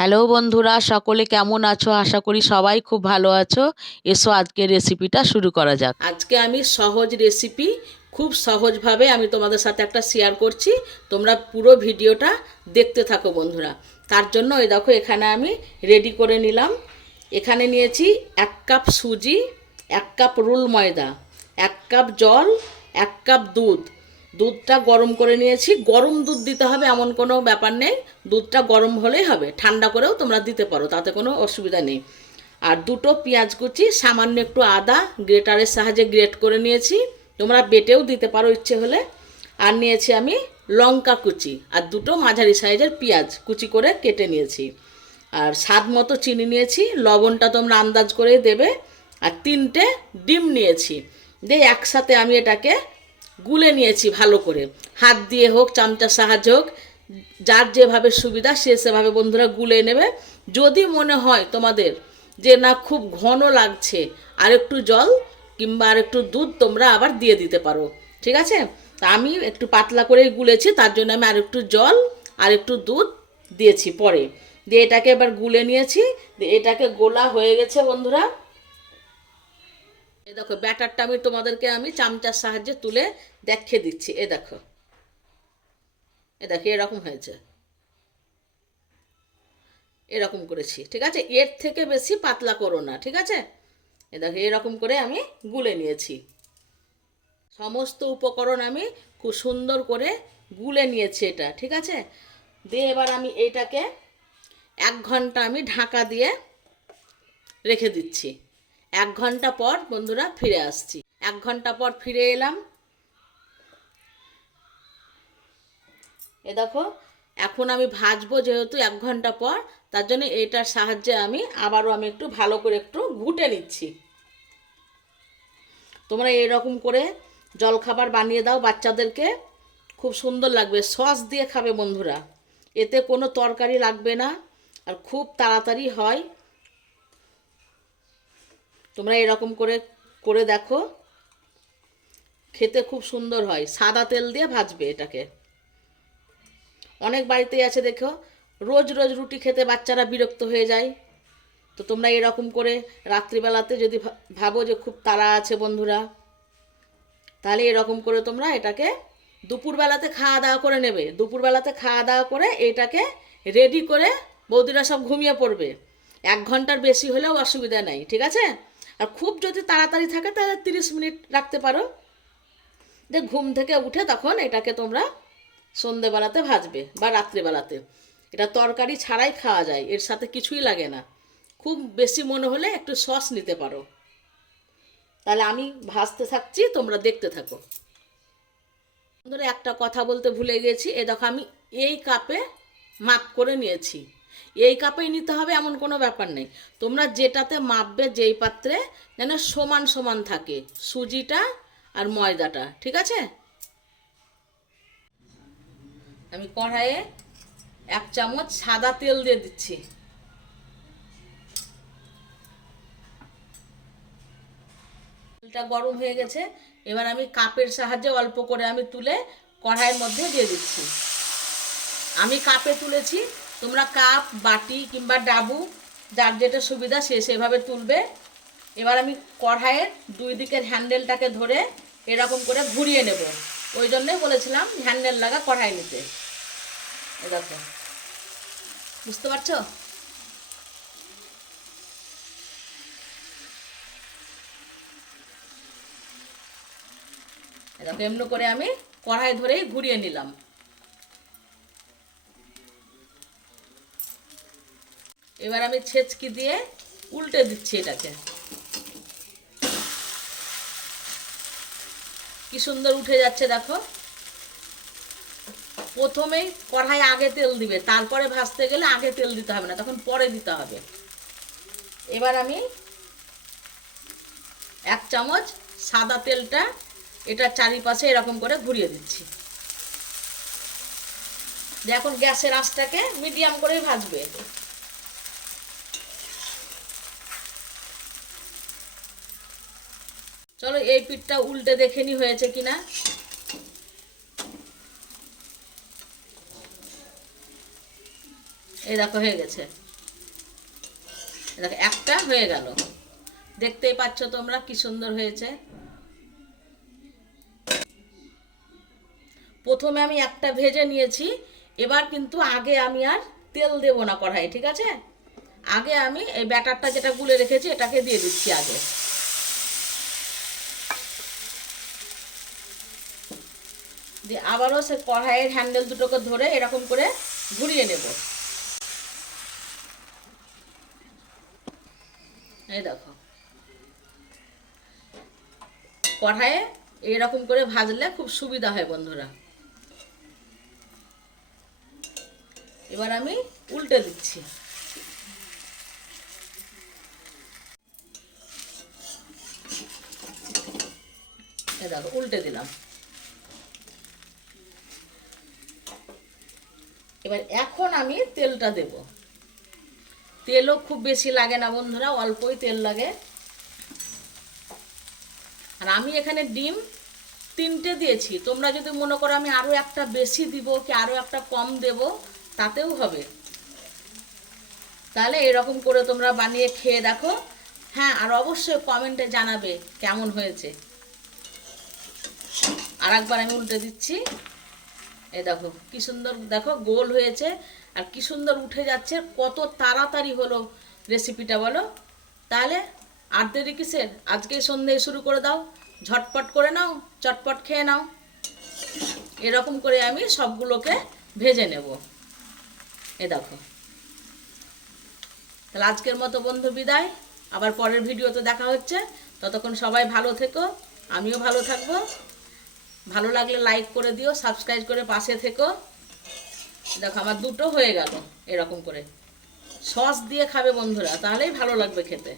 Hello বন্ধুরা, সকলে কেমন আছো? আশা করি সবাই খুব ভালো আছো। এসো আজকে রেসিপিটা শুরু করা যাক। আজকে আমি সহজ রেসিপি খুব সহজভাবে আমি তোমাদের সাথে একটা শেয়ার করছি। তোমরা পুরো ভিডিওটা দেখতে থাকো বন্ধুরা। তার জন্য এই দেখো, এখানে আমি রেডি করে নিলাম। এখানে নিয়েছি এক কাপ সুজি, এক কাপ রুল ময়দা, এক কাপ জল, এক কাপ দুধ। দুধটা গরম করে নিয়েছি। গরম দুধ দিতে হবে এমন কোনো ব্যাপার নেই। দুধটা গরম হলেই হবে। ঠান্ডা করেও তোমরা দিতে পারো, তাতে কোনো অসুবিধা নেই। আর দুটো পেঁয়াজ কুচি, সামান্য একটু আদা, গ্রেটারের সাহায্যে গ্রেট করে নিয়েছি। তোমরা বেটেও দিতে পারো ইচ্ছে হলে। আর নিয়েছি আমি লঙ্কা কুচি আর দুটো মাঝারি সাইজের পেঁয়াজ কুচি করে কেটে নিয়েছি। আর স্বাদ মতো চিনি নিয়েছি। লবণটা তোমরা আন্দাজ করে দেবে। আর তিনটে ডিম নিয়েছি। দিয়ে একসাথে আমি এটাকে গুলে নিয়েছি ভালো করে। হাত দিয়ে হোক, চামচার সাহায্য হোক, যার যেভাবে সুবিধা সে সেভাবে বন্ধুরা গুলে নেবে। যদি মনে হয় তোমাদের যে না, খুব ঘন লাগছে আর একটু জল কিংবা আর একটু দুধ তোমরা আবার দিয়ে দিতে পারো। ঠিক আছে? তা আমি একটু পাতলা করেই গুলেছি, তার জন্য আমি আর একটু জল আর একটু দুধ দিয়েছি পরে। দিয়ে এটাকে এবার গুলে নিয়েছি। দিয়ে এটাকে গোলা হয়ে গেছে বন্ধুরা। এ দেখো, ব্যাটারটা আমি তোমাদেরকে আমি চামচার সাহায্যে তুলে দেখিয়ে দিচ্ছি। এ দেখো। এ দেখো, এরকম হয়েছে। এরকম করেছি, ঠিক আছে? এর থেকে বেশি পাতলা করো না, ঠিক আছে? এ দেখো, এরকম করে আমি গুলে নিয়েছি। সমস্ত উপকরণ আমি খুব সুন্দর করে গুলে নিয়েছি এটা, ঠিক আছে? দিয়ে এবার আমি এটাকে এক ঘণ্টা আমি ঢাকা দিয়ে রেখে দিচ্ছি। এক ঘণ্টা পর বন্ধুরা ফিরে আসছি। এক ঘণ্টা পর ফিরে এলাম। এ দেখো, এখন আমি ভাজবো যেহেতু এক ঘণ্টা পর, তার জন্য এটার সাহায্যে আমি আবারও আমি একটু ভালো করে একটু ঘুটে নিচ্ছি। তোমরা এরকম করে জলখাবার বানিয়ে দাও বাচ্চাদেরকে। খুব সুন্দর লাগবে, সস দিয়ে খাবে বন্ধুরা। এতে কোনো তরকারি লাগবে না আর খুব তাড়াতাড়ি হয়। তোমরা এরকম করে করে দেখো। খেতে খুব সুন্দর হয়। সাদা তেল দিয়ে ভাজবে এটাকে। অনেক বাড়িতেই আছে দেখো, রোজ রোজ রুটি খেতে বাচ্চারা বিরক্ত হয়ে যায়। তো তোমরা এরকম করে রাত্রিবেলাতে যদি ভাবো যে খুব তাড়া আছে বন্ধুরা, তাহলে এরকম করে তোমরা এটাকে দুপুরবেলাতে খাওয়া দাওয়া করে নেবে। দুপুরবেলাতে খাওয়া দাওয়া করে এটাকে রেডি করে বৌদিরা সব ঘুমিয়ে পড়বে। এক ঘণ্টার বেশি হলেও অসুবিধা নেই, ঠিক আছে? আর খুব যদি তাড়াতাড়ি থাকে, তাহলে তিরিশ মিনিট রাখতে পারো। যে ঘুম থেকে উঠে তখন এটাকে তোমরা সন্ধেবেলাতে ভাজবে বা রাত্রিবেলাতে। এটা তরকারি ছাড়াই খাওয়া যায়, এর সাথে কিছুই লাগে না। খুব বেশি মনে হলে একটু সস নিতে পারো। তাহলে আমি ভাজতে থাকছি, তোমরা দেখতে থাকো। ধরে একটা কথা বলতে ভুলে গেছি। এ দেখো, আমি এই কাপে মাপ করে নিয়েছি। এই কাপেই নিতে হবে, এমন কোনো ব্যাপার নেই। তোমরা যেটাতে মাপবে, যেই পাত্রে যেন সমান সমান থাকে, সুজিটা আর ময়দাটা, ঠিক আছে? আমি কড়াইয়ে এক চামচ সাদা তেল দিয়ে দিচ্ছি। তেলটা গরম হয়ে গেছে, এবার আমি কাপের সাহায্যে অল্প করে আমি তুলে কড়াইয়ের মধ্যে দিয়ে দিচ্ছি। আমি কাপে তুলেছি তোমরা কাপ, বাটি কিংবা ডাবু, যার যেটা সুবিধা সে সেভাবে তুলবে। এবার আমি কড়াইয়ের দুই দিকের হ্যান্ডেলটাকে ধরে এরকম করে ঘুরিয়ে নেব। ওই জন্যই বলেছিলাম হ্যান্ডেল লাগা কড়াই নিতে। এ দেখো। বুঝতে পারছ? এ দেখো, এমনি করে আমি কড়াই ধরেই ঘুরিয়ে নিলাম। এবার আমি ছেচকি দিয়ে উল্টে দিচ্ছি এটাকে। কি সুন্দর উঠে যাচ্ছে দেখো। প্রথমেই কড়াই আগে তেল দিবে, তারপরে ভাজতে গেলে আগে তেল দিতে হবে না, তখন পরে দিতে হবে। এবার আমি এক চামচ সাদা তেলটা এটা চারিপাশে এরকম করে ঘুরিয়ে দিচ্ছি। এখন গ্যাসের আঁচটাকে মিডিয়াম করেই ভাজবে। চলো এই পিঠটা উল্টে দেখে নি হয়েছে কিনা। এই দেখো, হয়ে গেছে। দেখো, একটা হয়ে গেল। দেখতেই পাচ্ছ তোমরা কি সুন্দর হয়েছে। প্রথমে আমি একটা ভেজে নিয়েছি, এবার কিন্তু আগে আমি আর তেল দেব না কড়াই ঠিক আছে? আগে আমি এই ব্যাটারটা যেটা গুলে রেখেছি, এটাকে দিয়ে দিচ্ছি আগে। দিয়ে আবারও সে কড়াইয়ের হ্যান্ডেল দুটোকে ধরে এরকম করে ঘুরিয়ে নেব। এই দেখো। কড়াইয়ে এরকম করে ভাজলে খুব সুবিধা হয় বন্ধুরা। এবার আমি উল্টে দিচ্ছি। দেখো, উল্টে দিলাম। এবার এখন আমি তেলটা দেব। তেলও খুব বেশি লাগে না বন্ধুরা, অল্পই তেল লাগে। আর আমি এখানে ডিম তিনটে দিয়েছি। তোমরা যদি মনে করো আমি আরও একটা বেশি দিব কি আরও একটা কম দেব, তাতেও হবে। তাহলে এরকম করে তোমরা বানিয়ে খেয়ে দেখো। হ্যাঁ আর অবশ্যই কমেন্টে জানাবে কেমন হয়েছে। আর একবার আমি উল্টে দিচ্ছি। এই দেখো, কি সুন্দর, দেখো, গোল হয়েছে, আর কি সুন্দর উঠে যাচ্ছে, কত তাড়াতাড়ি হলো রেসিপিটা বলো। তাহলে আর দেরি কিসের? আজকে সন্ধে শুরু করে দাও, ঝটপট করে নাও, চটপট খেয়ে নাও। এরকম করে আমি সবগুলোকে ভেজে নেব। এ দেখো। তাহলে আজকের মতো বন্ধু বিদায়। আবার পরের ভিডিওতে দেখা হচ্ছে। ততক্ষণ সবাই ভালো থেকো, আমিও ভালো থাকব। ভালো লাগলে লাইক করে দিও সাবস্ক্রাইব করে পাশে থেকো। দেখো, আমার দুটো হয়ে গেল, এরকম করে। সস দিয়ে খাবে বন্ধুরা, তাহলেই ভালো লাগবে খেতে।